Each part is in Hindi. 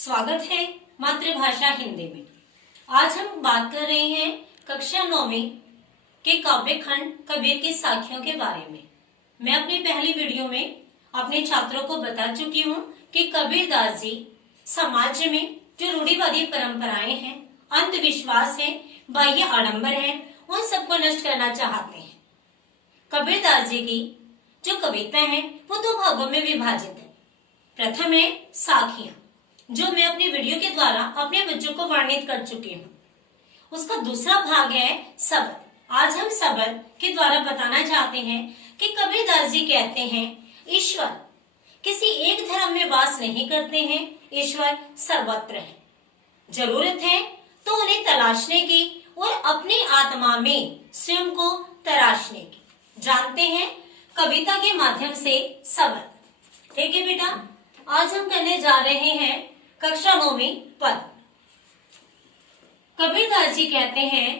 स्वागत है मातृभाषा हिंदी में। आज हम बात कर रहे हैं कक्षा 9वीं के काव्य खंड कबीर की साखियों के बारे में। मैं अपनी पहली वीडियो में अपने छात्रों को बता चुकी हूँ कि कबीरदास जी समाज में जो रूढ़िवादी परंपराएं हैं, अंधविश्वास है, बाह्य आडंबर है, उन सबको नष्ट करना चाहते हैं। कबीरदास जी की जो कविता है वो दो भागों में विभाजित है। प्रथम है साखियां, जो मैं अपनी वीडियो के द्वारा अपने बच्चों को वर्णित कर चुकी हूँ। उसका दूसरा भाग है सबद। आज हम सबद के द्वारा बताना चाहते हैं कि कबीरदास जी कहते हैं ईश्वर किसी एक धर्म में वास नहीं करते हैं, ईश्वर सर्वत्र है। जरूरत है तो उन्हें तलाशने की और अपनी आत्मा में स्वयं को तराशने की। जानते हैं कविता के माध्यम से सबद। ठीक है बेटा, आज हम करने जा रहे हैं कक्षा 9वीं पद। कबीरदास जी कहते हैं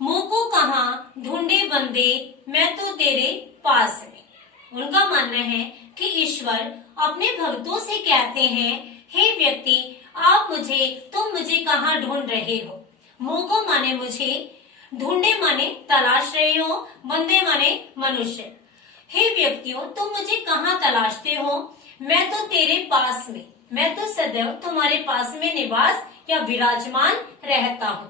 मुँह को कहाँ ढूंढे बंदे, मैं तो तेरे पास में। उनका मानना है कि ईश्वर अपने भक्तों से कहते हैं, हे व्यक्ति, आप मुझे, तुम मुझे कहाँ ढूंढ रहे हो। मुँह को माने मुझे, ढूंढे माने तलाश रहे हो, बंदे माने मनुष्य। हे व्यक्तियों, तुम मुझे कहाँ तलाशते हो, मैं तो तेरे पास में, मैं तो सदैव तुम्हारे पास में निवास या विराजमान रहता हूँ।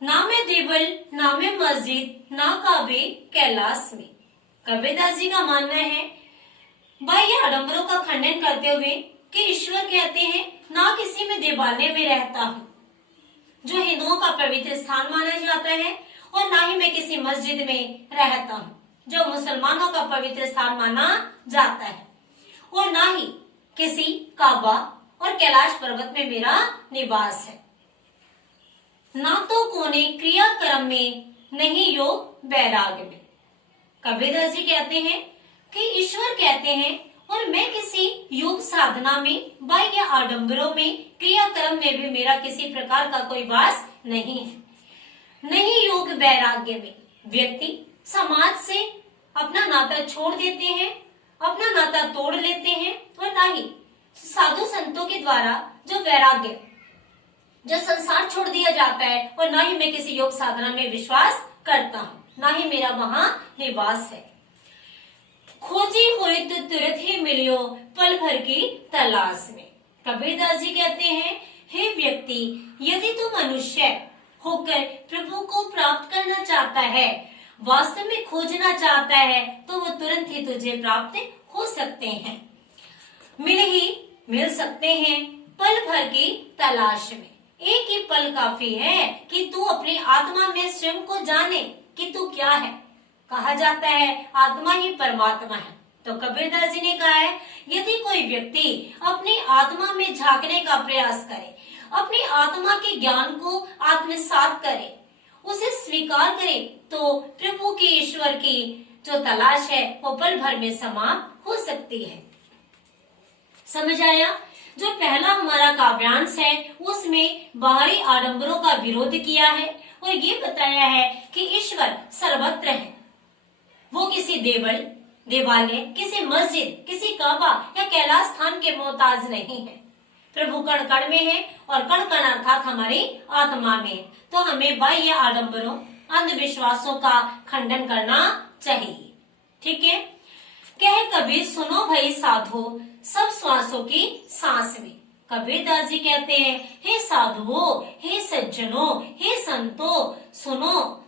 ना मैं देवल, ना मैं मस्जिद, ना काबे कैलाश में। कबीरदास जी का मानना है बाह्य आडंबरों का खंडन करते हुए कि ईश्वर कहते हैं ना किसी में देवालय में रहता हूँ, जो हिंदुओं का पवित्र स्थान माना जाता है, और ना ही मैं किसी मस्जिद में रहता हूँ, जो मुसलमानों का पवित्र स्थान माना जाता है, और ना ही किसी काबा और कैलाश पर्वत में मेरा निवास है। ना तो कोने क्रिया कर्म में, नहीं योग वैराग्य में। कबीरदास जी कहते हैं कि ईश्वर कहते हैं और मैं किसी योग साधना में, बाह्य आडंबरों में, क्रिया कर्म में भी मेरा किसी प्रकार का कोई वास नहीं है। नहीं योग वैराग्य में। व्यक्ति समाज से अपना नाता छोड़ देते हैं, अपना नाता तोड़ लेते हैं, और ना ही साधु संतों के द्वारा जो वैराग्य, जो संसार छोड़ दिया जाता है, और ना ही मैं किसी योग साधना में विश्वास करता हूँ, ना ही मेरा वहां निवास है। खोजी हुए तो तुरंत ही मिलियो, पल भर की तलाश में। कबीरदास जी कहते हैं, हे व्यक्ति, यदि तू मनुष्य होकर प्रभु को प्राप्त करना चाहता है, वास्तव में खोजना चाहता है, तो वो तुरंत ही तुझे प्राप्त हो सकते हैं, मिल सकते हैं पल भर की तलाश में। एक ही पल काफी है कि तू अपनी आत्मा में स्वयं को जाने कि तू क्या है। कहा जाता है आत्मा ही परमात्मा है। तो कबीरदास जी ने कहा है यदि कोई व्यक्ति अपनी आत्मा में झांकने का प्रयास करे, अपनी आत्मा के ज्ञान को आत्मसात करे, उसे स्वीकार करे, तो प्रभु की, ईश्वर की जो तलाश है वो पल भर में समाप्त हो सकती है। समझ आया? जो पहला हमारा काव्यांश है उसमें बाहरी आडंबरों का विरोध किया है और ये बताया है कि ईश्वर सर्वत्र है। वो किसी देवालय, किसी मस्जिद, किसी काबा या कैलाश स्थान के मोहताज नहीं है। प्रभु कण कण में है, और कण कण अर्थात हमारी आत्मा में है। तो हमें बाह्य आडंबरों, अंधविश्वासों का खंडन करना चाहिए। ठीक है। कह कबीर सुनो भई साधो, सब श्वासों की सांस में। कबीरदास जी कहते हैं हे साधुओं, हे सज्जनों, हे संतों, सुनो,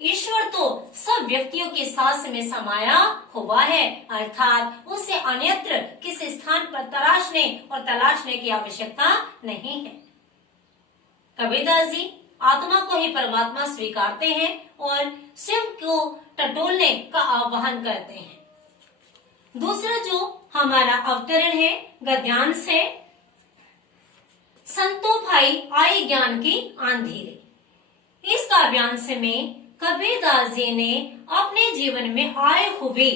ईश्वर तो सब व्यक्तियों की सांस में समाया हुआ है, अर्थात उसे अन्यत्र किसी स्थान पर तराशने और तलाशने की आवश्यकता नहीं है। कबीरदास जी आत्मा को ही परमात्मा स्वीकारते हैं और स्वयं को टटोलने का आह्वान करते हैं। दूसरा जो हमारा अवतरण है, गद्यांश है, संतो भाई आई ज्ञान की आंधेरे। इस काव्यांश में कबीरदास जी ने अपने जीवन में आए हुए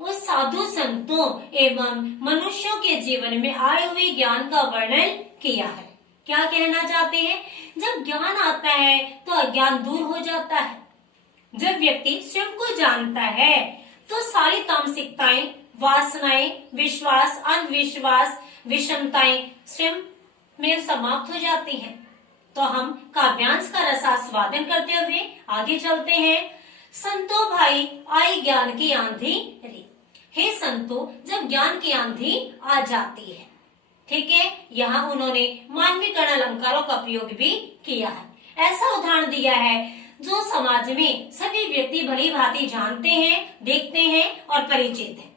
उस साधु संतों एवं मनुष्यों के जीवन में आए हुए ज्ञान का वर्णन किया है। क्या कहना चाहते हैं? जब ज्ञान आता है तो अज्ञान दूर हो जाता है। जब व्यक्ति स्वयं को जानता है तो सारी तामसिकताएं, वासनाएं, विश्वास, अंधविश्वास, विषमताएं स्वयं में समाप्त हो जाती हैं। तो हम काव्यांश का रसास्वादन करते हुए आगे चलते हैं। संतो भाई आई ज्ञान की आंधी रे। हे संतो, जब ज्ञान की आंधी आ जाती है, ठीक है, यहाँ उन्होंने मानवीकरण अलंकारों का प्रयोग भी किया है। ऐसा उदाहरण दिया है जो समाज में सभी व्यक्ति भली भांति जानते हैं, देखते हैं और परिचित हैं।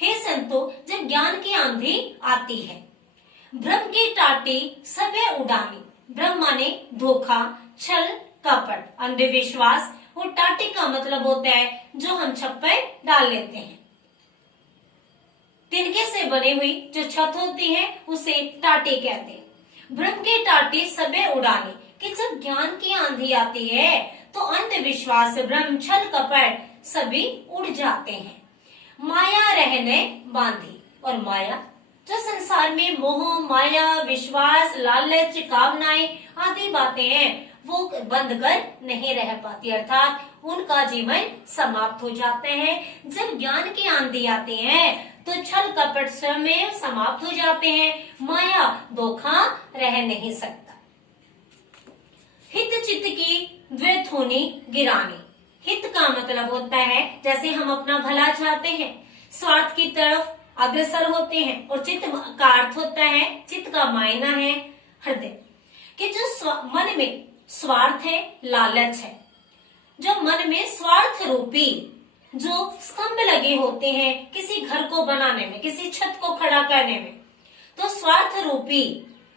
हे संतो, जब ज्ञान की आंधी आती है, भ्रम की टाटी सबे उड़ानी। भ्रम माने धोखा, छल, कपट, अंधविश्वास, और टाटी का मतलब होता है जो हम छत पर डाल लेते हैं। तिनके से बनी हुई जो छत होती है उसे टाटी कहते हैं। भ्रम की टाटी सबे उड़ानी, कि जब ज्ञान की आंधी आती है तो अंधविश्वास, भ्रम, छल, कपट सभी उड़ जाते हैं। माया रहने बांधी, और माया जो संसार में मोह, माया, विश्वास, लालच, कामनाएं आदि बातें हैं वो बंद कर नहीं रह पाती, अर्थात उनका जीवन समाप्त हो जाते हैं। जब ज्ञान की आंधी आती है तो छल कपट स्वयं समाप्त हो जाते हैं, माया धोखा रह नहीं सकता। हित चित्त की द्वैथोनी गिरानी। हित का मतलब होता है जैसे हम अपना भला चाहते हैं, स्वार्थ की तरफ अग्रसर होते हैं, और चित्त का अर्थ होता है, चित्त का मायना है हृदय, कि जो मन में स्वार्थ है, लालच है, जो मन में स्वार्थ रूपी जो स्तंभ लगे होते हैं किसी घर को बनाने में, किसी छत को खड़ा करने में, तो स्वार्थ रूपी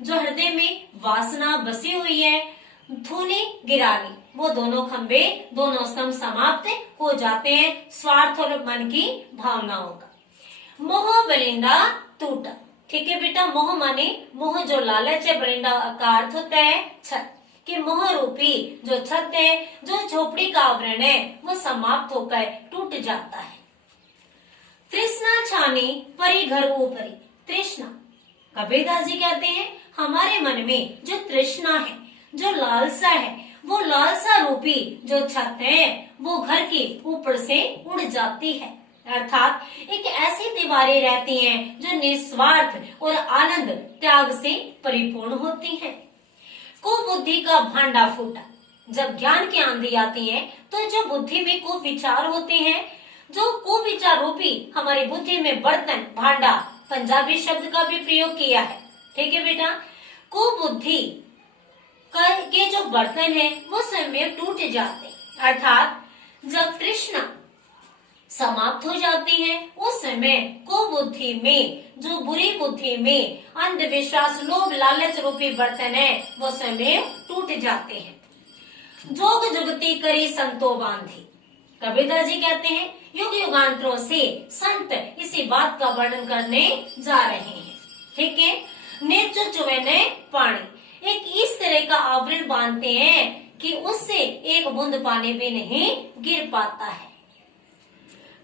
जो हृदय में वासना बसी हुई है, धूनी गिरानी, वो दोनों खंबे, दोनों स्तंभ समाप्त हो जाते हैं स्वार्थ और मन की भावनाओं का। मोह बलिंदा टूटा, ठीक है बेटा, मोह माने मोह जो लालच है, बलिंदा का अर्थ होता है छत, कि मोह रूपी जो छत है, जो झोपड़ी का आवरण है, वो समाप्त होकर टूट जाता है। तृष्णा छानी परी घर ऊपरी। तृष्णा, कबीरदास जी कहते हैं हमारे मन में जो तृष्णा है, जो लालसा है, वो लालसा रूपी जो छत है वो घर के ऊपर से उड़ जाती है, अर्थात एक ऐसी दीवारें रहती हैं जो निस्वार्थ और आनंद त्याग से परिपूर्ण होती हैं। कुबुद्धि का भांडा फूटा। जब ज्ञान की आंधी आती है तो जो बुद्धि में कुविचार होते हैं, जो कुविचार रूपी हमारी बुद्धि में बर्तन, भांडा, पंजाबी शब्द का भी प्रयोग किया है, ठीक है बेटा, कुबुद्धि के जो बर्तन है वो स्वयं टूट जाते, अर्थात जब तृष्णा समाप्त हो जाती है उस समय कुबुद्धि में, जो बुरी बुद्धि में अंधविश्वास, लोभ, लालच रूपी बर्तन है वो स्वयं टूट जाते हैं। जोग जुगती करी संतो बांधी। कबीरदास जी कहते हैं युग युगांतरों से संत इसी बात का वर्णन करने जा रहे हैं, ठीक है। नेत्र चुवेने पानी, एक इस तरह का आवरण बांधते हैं कि उससे एक बूंद पानी भी नहीं गिर पाता है।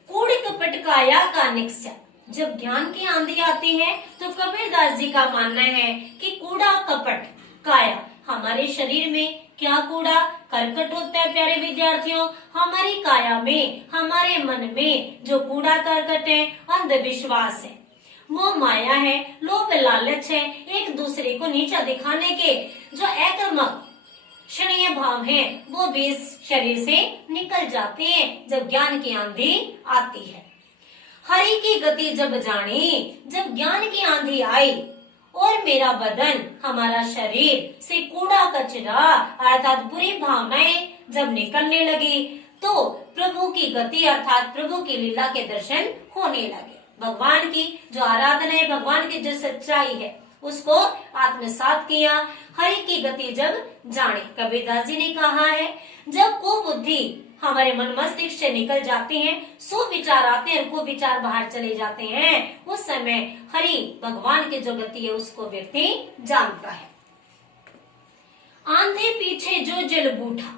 कूड़ कपट काया का निक्ष्य। जब ज्ञान की आंधी आती है तो कबीरदास जी का मानना है कि कूड़ा कपट काया, हमारे शरीर में क्या कूड़ा करकट होता है प्यारे विद्यार्थियों, हमारी काया में, हमारे मन में जो कूड़ा करकट है, अंधविश्वास है, मोह माया है, लोभ लालच है, एक दूसरे को नीचा दिखाने के जो आक्रामक क्षणीय भाव हैं, वो भी इस शरीर से निकल जाते हैं जब ज्ञान की आंधी आती है। हरि की गति जब जानी, जब ज्ञान की आंधी आई और मेरा बदन, हमारा शरीर से कूड़ा कचरा अर्थात बुरी भावनाएं जब निकलने लगी तो प्रभु की गति अर्थात प्रभु की लीला के दर्शन होने लगे। भगवान की जो आराधना है, भगवान की जो सच्चाई है उसको आत्मसात किया। हरि की गति जब जाने, कबीरदास जी ने कहा है जब कुबुद्धि हमारे मन मस्तिष्क से निकल जाते हैं, सुविचार आते हैं, कुविचार बाहर चले जाते हैं, उस समय हरि भगवान की जो गति है उसको व्यक्ति जानता है। आंधे पीछे जो जल बूढ़ा।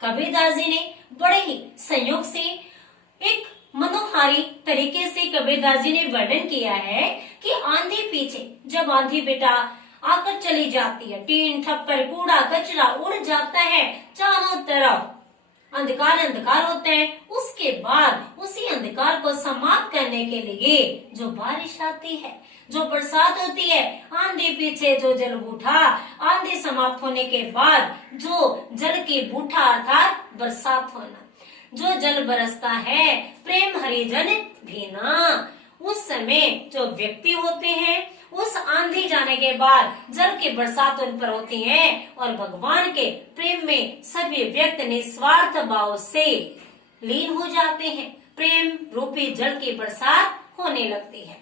कबीरदास जी ने बड़े ही संयोग से एक मनोहारी तरीके से कबीरदास जी ने वर्णन किया है कि आंधी पीछे, जब आंधी बेटा आकर चली जाती है, टीन ठप्पर कूड़ा कचरा उड़ जाता है, चारों तरफ अंधकार अंधकार होता है, उसके बाद उसी अंधकार को समाप्त करने के लिए जो बारिश आती है, जो बरसात होती है, आंधी पीछे जो जल बूठा, आंधी समाप्त होने के बाद जो जल की बूठा अर्थात बरसात होना, जो जल बरसता है प्रेम हरिजन भीना। उस समय जो व्यक्ति होते हैं, उस आंधी जाने के बाद जल की बरसात उन पर होती है और भगवान के प्रेम में सभी व्यक्ति निस्वार्थ भाव से लीन हो जाते हैं। प्रेम रूपी जल की बरसात होने लगती है।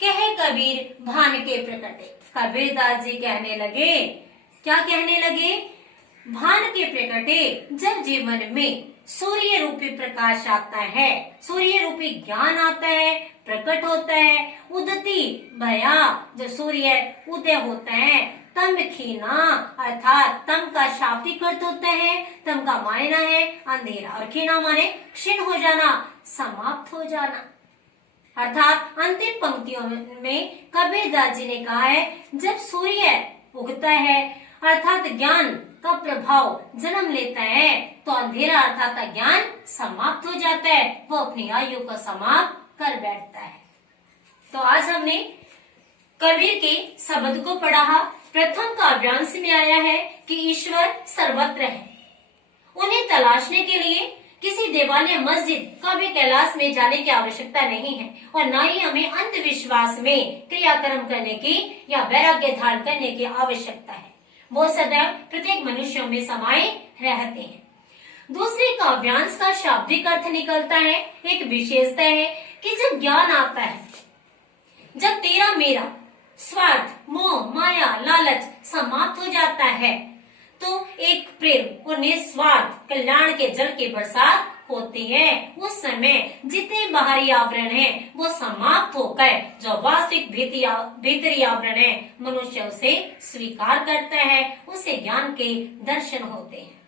कहे कबीर भान के प्रकटे, कबीरदास जी कहने लगे, क्या कहने लगे? भान के प्रकटे, जब जीवन में सूर्य रूपी प्रकाश आता है, सूर्य रूपी ज्ञान आता है, प्रकट होता है, उदती भया, जब सूर्य उदय होता है, तम खीना अर्थात तम का शाब्दिक अर्थ होता है, तम का मायना है अंधेरा और खीना माने क्षीण हो जाना, समाप्त हो जाना। अर्थात अंतिम पंक्तियों में कबीरदास जी ने कहा है, जब सूर्य उगता है अर्थात ज्ञान का प्रभाव जन्म लेता है तो अंधेरा अर्थात अज्ञान समाप्त हो जाता है, वो अपनी आयु को समाप्त कर बैठता है। तो आज हमने कबीर के शब्द को पढ़ा। प्रथम काव्यांश में आया है कि ईश्वर सर्वत्र है। उन्हें तलाशने के लिए किसी देवालय मस्जिद का भी कैलाश में जाने की आवश्यकता नहीं है और न ही हमें अंधविश्वास में क्रियाकर्म करने की या वैराग्य धारण करने की आवश्यकता है। वो सदैव प्रत्येक मनुष्यों में समाये रहते हैं। दूसरे काव्यांश का शाब्दिक अर्थ निकलता है, एक विशेषता है कि जब ज्ञान आता है, जब तेरा मेरा स्वार्थ, मोह, माया, लालच समाप्त हो जाता है तो एक प्रेम और निस्वार्थ कल्याण के जल की बरसात होती है। उस समय जितने बाहरी आवरण हैं वो समाप्त होकर जो वास्तविक भीतरी आवरण है मनुष्य उसे स्वीकार करता है, उसे ज्ञान के दर्शन होते हैं।